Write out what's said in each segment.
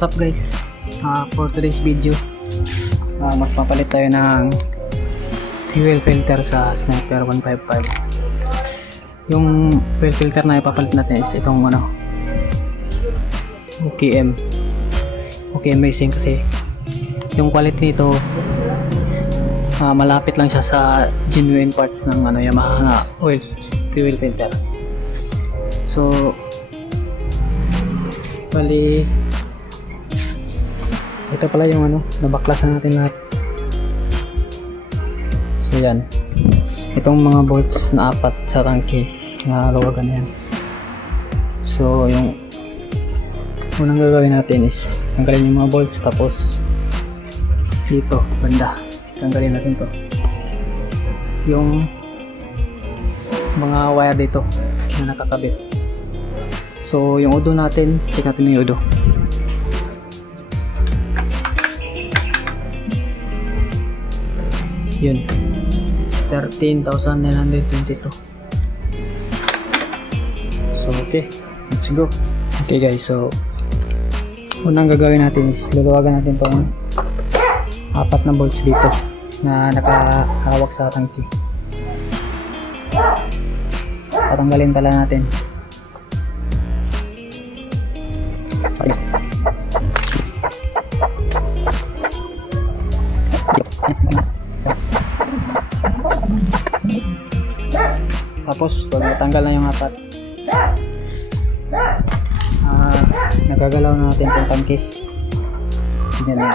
What's up guys, for today's video magpapalit tayo ng fuel filter sa Sniper 155. Yung fuel filter na ipapalit natin is itong OKM Racing, kasi yung quality nito malapit lang siya sa genuine parts ng Yamaha na fuel filter. So bali ito pala yung nabaklasan natin lahat. So yan, itong mga bolts na apat sa tangke na luwagan yan. So yung unang gagawin natin is tanggalin yung mga bolts, tapos dito banda tanggalin natin to, yung mga wire dito na nakakabit. So yung udo natin, check natin yung udo. Yun, 13,922. So okay, let's go. Okay guys, so unang gagawin natin is luluwagan natin tong apat na bolts dito na nakahawak sa tangke. Patanggalin pala natin. Tapos pag natanggal na yung apat, nagagalaw na natin itong tangke. Ganyan na.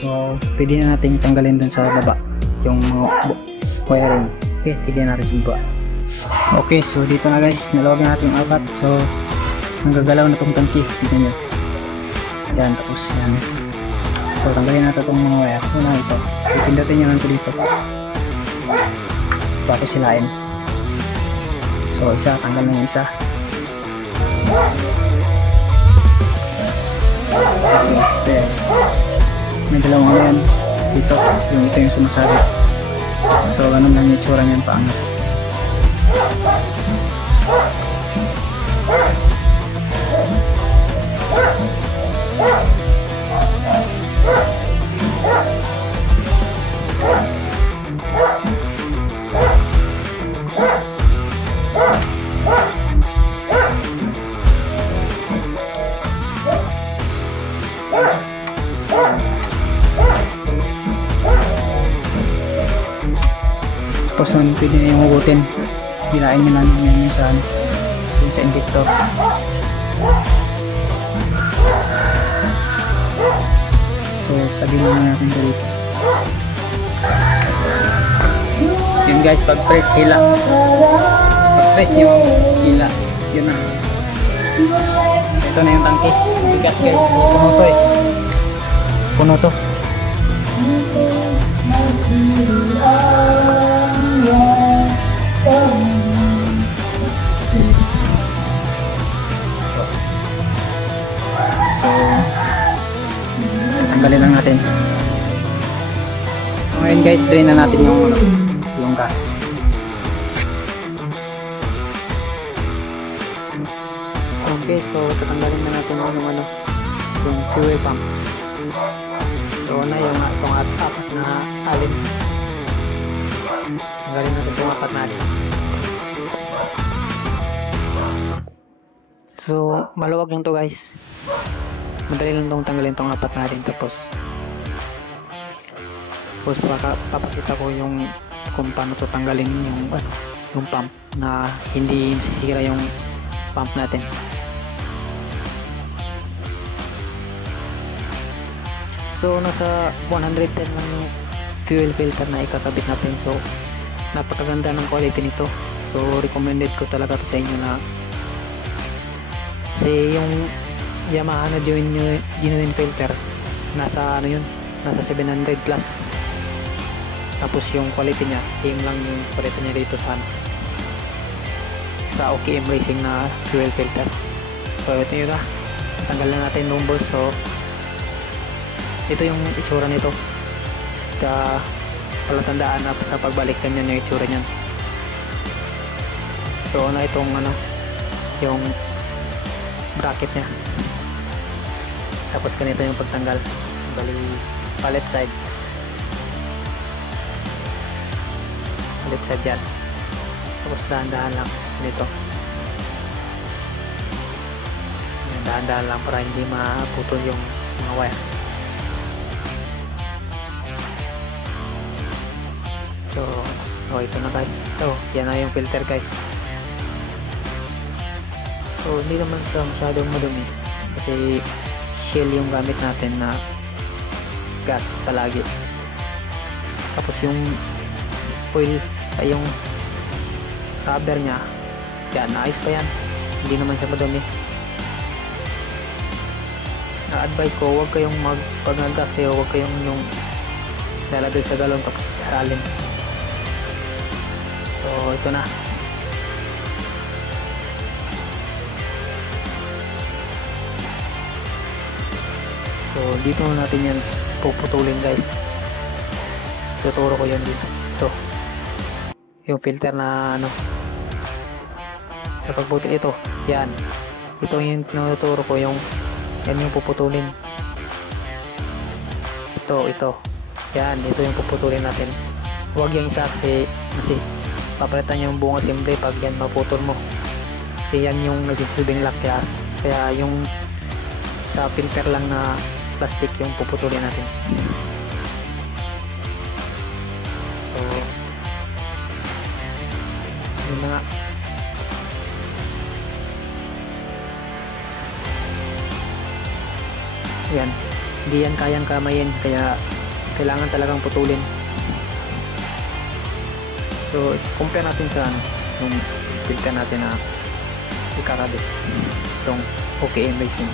So pwede na natin tanggalin dun sa baba yung wiring. Okay, tignan natin sa baba. Okay, so dito na guys, nalawag na natin yung apat. So nagagalaw na itong tangke. Tignan nyo. Yan, tapos yan. So tanggalin natin itong mga wire. Una ito, ipindutin nyo lang ito dito, tapos silain. So isa, tanggal na yung isa. Yes. May dalawang yan dito, yung ito yung sumasabi. So ganun lang yung itsura niyan, paangat. Tapos nun pwede na yung hugutin, hilain nyo na yung sa injector. So tabi na natin dito. Yun guys, pag press hila, pag press yung hila, yun na. Ito na yung tangke. Bigat guys, puno to puno to. So tanggalin lang natin. So ngayon guys, drain na natin yung gas. Okay, so tatanggalin na natin yung fuel pump. So na yung itong apat na alin. Tanggalin natin itong apat na alin. So maluwag lang to guys, madali lang itong tanggalin itong apat na alin. Tapos papakita ko yung kung paano to tanggalin yung pump na hindi sisira yung pump natin. So nasa 110 lang yung fuel filter na ikakabit natin. So napakaganda ng quality nito. So recommended ko talaga to sa inyo, na kasi yung Yamaha na genuine filter nasa nasa 700 plus. Tapos yung quality niya same lang yung quality niya dito sa OKM Racing na fuel filter. So ito yun na, tanggal na natin yung bolts. So ito yung itsura nito, palatandaan na sa pagbalik ganyan yung itsura niyan. So na itong yung bracket nya. Tapos ganito yung pagtanggal, bali pa left side yan. Tapos dahan-dahan lang dito, dahan-dahan lang para hindi maputol yung mga wire. So ito na guys, yan na yung filter guys. So hindi naman ito masyadong madumi kasi Shell yung gamit natin na gas palagi. Tapos yung oil ay yung rubber nya yan, ayos pa yan, hindi naman siya madumi. Na-advise ko, huwag kayong pag nag-gas kayo, huwag kayong yung lalagay sa galon tapos sasaralin. So ito na. So dito natin yan puputulin guys. Tuturo ko yan dito. Ito yung filter na sa pagbuti ito. Yan. Ito yung tinuturo ko, yan yung puputulin. Ito. Yan, ito yung puputulin natin. Huwag yung isa kasi papalitan yung buong assembly pag yan maputol mo. Kasi yan yung nagsisilbing lock kaya yung sa filter lang na plastic yung puputulin natin. So yun na nga. Yan, hindi yan kayang kamayin kaya kailangan talagang putulin. So compare natin sa yung filter natin na ikakabit itong OKM racing.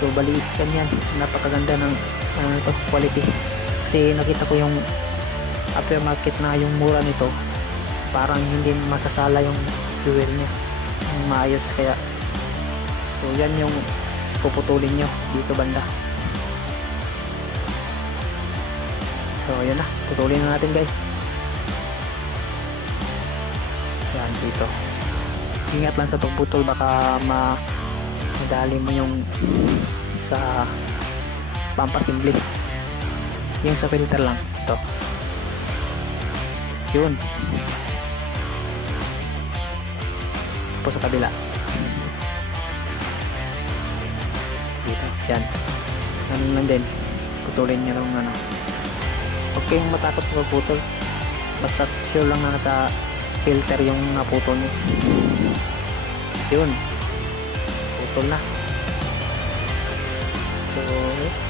So bali yan, napakaganda ng ito, quality. Kasi nakita ko yung aftermarket na yung mura nito, parang hindi masasala yung fuel nya, yung maayos. Kaya so yan yung puputulin nyo dito banda. So yan na, putulin na natin guys. Yan dito, ingat lang sa pagputol, baka madali mo yung sa pump assembly. Yung sa filter lang ito, yun. Tapos sa kabila dito, yan. Ganun lang din, putulin nyo lang huwag kayong matakot sa pagputol, basta sure lang na nasa filter yung naputol nyo. Yun, putol na. So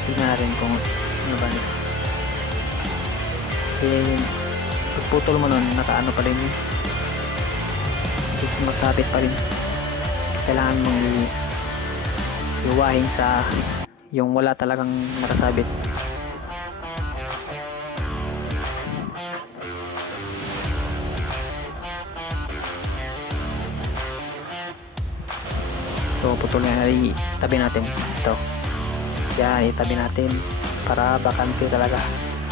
tignan natin kung ano ba nito. Kasi yung pagputol mo nun, nakaano pa rin yun, masabit pa rin. Kailangan mong iwahin sa yung wala talagang nakasabit. So putol na, itabi natin ito. Yan, itabi natin para bakante talaga,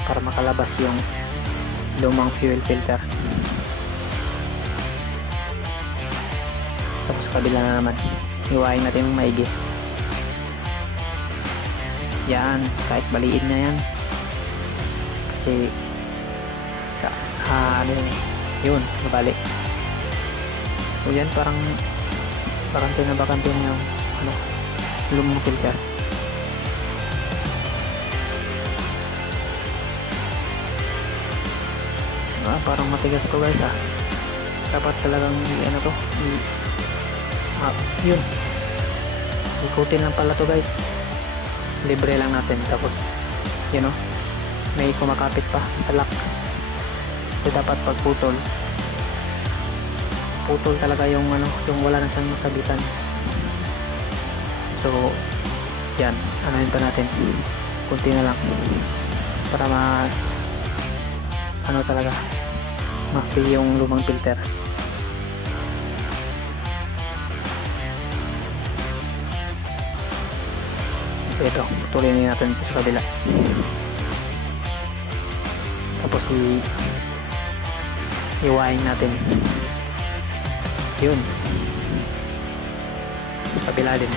para makalabas yung lumang fuel filter. Tapos kabila na naman, iwain natin yung maigi. Yan, kahit baliin na yan kasi sa ano yun, mabalik. So yan, parang bakante na yung lumang filter. Parang matigas to guys dapat talagang yun, ikutin lang pala to guys, libre lang natin. Tapos may kumakapit pa sa lock, so dapat pag putol talaga yung yung wala na siyang masabitan. So yan, anahin pa natin kunti na lang para talaga ma-free yung lumang filter. So ito, putulin natin ito sa kabila. Tapos iwain natin. Yun. kabila din.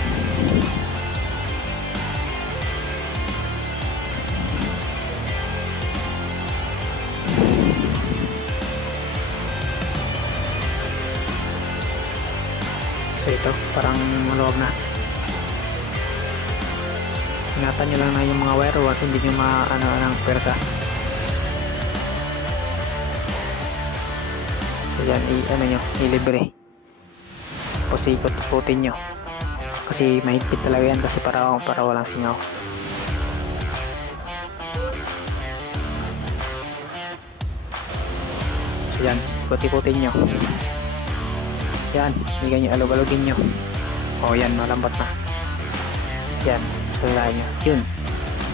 So ito, parang maluwag na. Ingatan nyo lang na yung mga wire at hindi nyo maano ng persa. So yan, ano nyo, ilibre. O sikot-ikutin nyo. Kasi mahigpit talaga yan kasi para walang singaw. So yan, ikot-ikutin nyo. Yan, hindi nyo alog-alogin nyo. O yan, malambat na. Yan, tulayan nyo. Yun,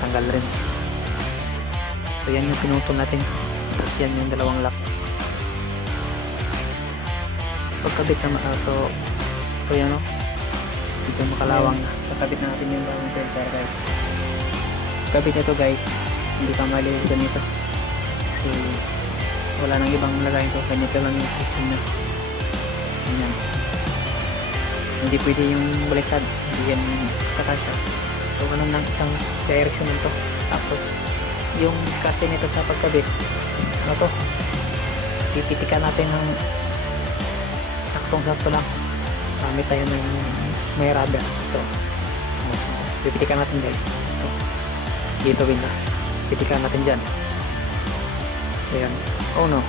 tanggal rin. So yan yung pinutol natin. Tapos yan yung dalawang lock. Pagkabit na so yan o. Dito makalawang na. Pagkabit na natin yung dalawang filter guys. Pagkabit nito guys, hindi ka maliit ganito. Kasi wala nang ibang lagayin ko. Ganito lang yung system na. Ayan. Hindi pwede yung baliktad, hindi yan kakasya. So ganun lang, isang direction nito. Tapos yung diskarte nito sa pagkabit, ano to, pipitikan natin ng saktong-sakto lang. Gamit tayo ng may rubber. Ito, pipitikan natin guys. Ito, dito binda, pipitikan natin dyan. Ayan, oh no,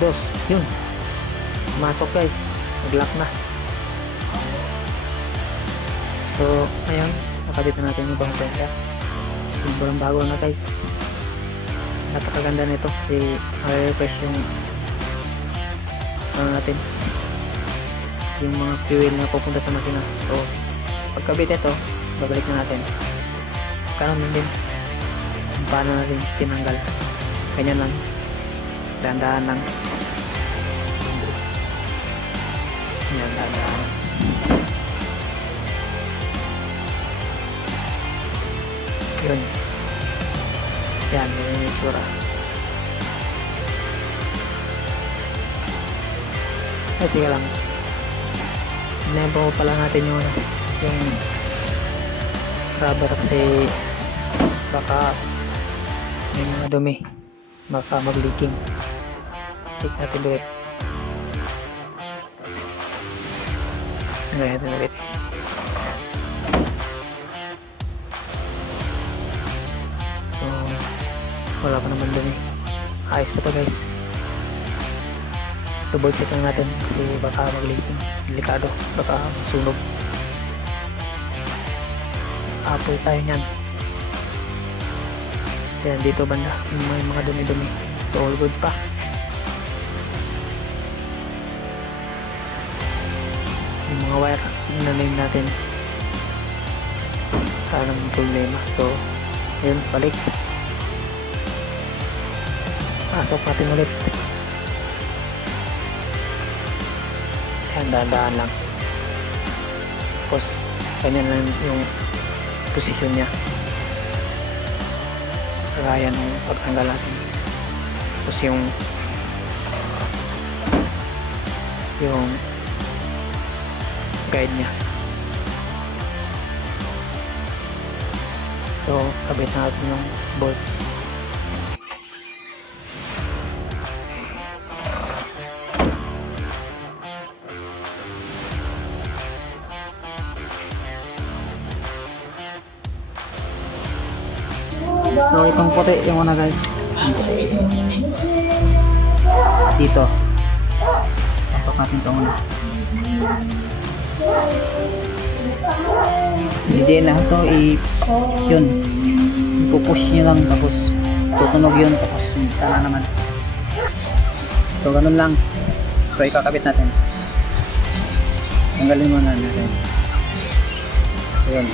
dos, yun, masok guys, nag-lock na. So ayan, nakabit na natin yung bang sensor. Sobrang bago na guys, napakaganda nito kasi refresh yung ano natin, yung mga fuel na pupunta sa makina. So pagkabit ito, babalik na natin kanan din kung paano natin tinanggal. Ganyan lang, dahan-dahan lang. Yan, dahan-dahan. Yun. Yan, yun yung itsura. Ay, tiga lang. Nempo pala natin yung rubber kasi baka may mga dumi, baka mag-leaking. Check natin ulit. Ngayon natin ulit. So wala pa naman dumi, ayos pa to guys. Double check lang natin kasi baka mag-leaking, delikado, baka masunog. Apoy tayo nyan. Ayan, dito banda may mga dumi-dumi. So all good pa. Yung mga wire na-name natin, parang problema. So yun, balik, pasok natin ulit. Ayan, dahan-dahan lang. Tapos ganyan lang yung posisyon niya, kagaya ng pagtanggal natin. Tapos yung guide niya. So kabit natin yung bolts. So itong puti yung una guys, dito pasok natin itong una. Hindi lang ito yun, ipupush nyo lang tapos tutunog yun, tapos sana naman. So ganun lang. So ikakabit natin, tanggalin muna natin. So yun,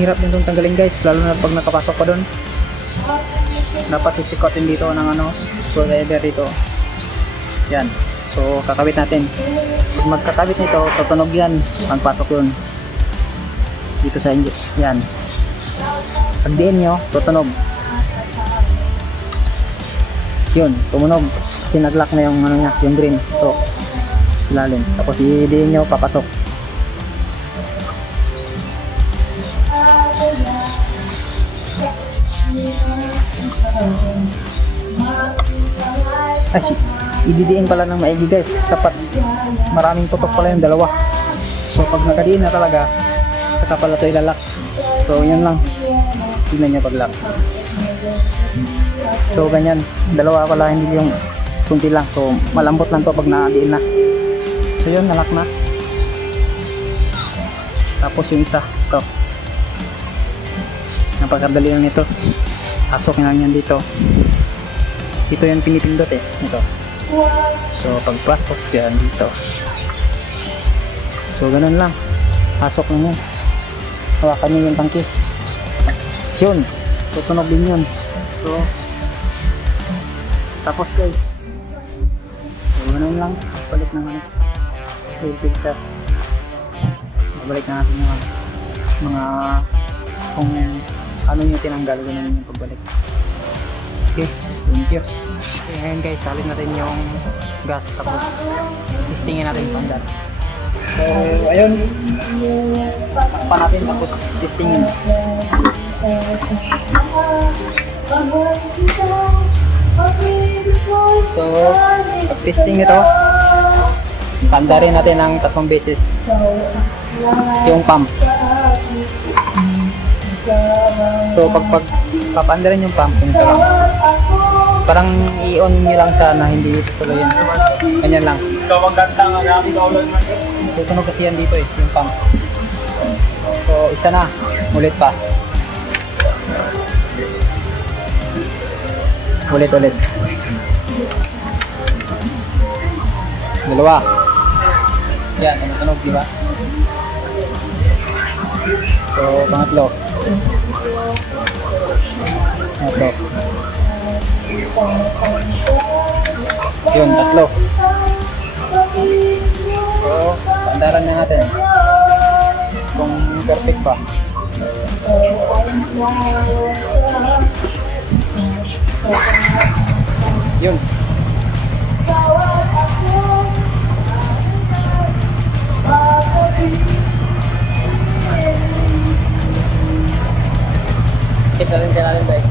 hirap din itong tanggalin guys, lalo na pag nakapasok pa doon. Dapat sisikotin dito ng screwdriver dito. Yan, so kakabit natin. Pag magkakabit nito, tutunog yan, magpasok yun dito sa engine. Yan, pag diin nyo, tutunog. Yun, tumunog. Sinaglock na yung ano niya, yung green. So, ilalim. Tapos i-diin nyo, papasok. Ay, ididiin pala ng maigi guys. Dapat maraming putok pala yung dalawa. So, pag nakadiin na talaga, saka pala ito ilalak. So, yun lang. Tignan nyo pag-lock. So, ganyan. Dalawa pala, hindi yung kunti lang. So, malambot lang to pag nakadiin na. So, yun, nalak na. Tapos yung isa, ito. Napakadali lang ito. Pasok lang yan dito. Ito yung pinipindot eh. Ito. So, pagpasok yan dito. So, ganun lang. Pasok lang yan. Hawakan nyo yung tangki. Yun. Tutunog din yun. So, tapos guys. So, ganun lang. Balik na nga. Fuel filter. Balik na natin yung mga kung ano yung tinanggal. Ganun yung pagbalik. Okay. Thank you. Okay, ngayon guys. Salit natin yung gas. Tapos, testingin natin yung pandar. So, ayun. Takpan natin tapos testingin. So, pag-testing nito, pandarin natin ng 3 beses yung pump. So, pag papandarin yung pump, ganito lang. Parang i-on nyo lang sana, hindi ito tuloy yan. Ganyan lang. Tutunog kasi yan dito eh, yung pump. So, isa na. Ulit pa. Ulit. Dalawa. Yan, tunog, di ba? So, pangatlo. Yun, tatlo. So, pandaran na natin kung perfect pa. Yun. Kita rin natin guys.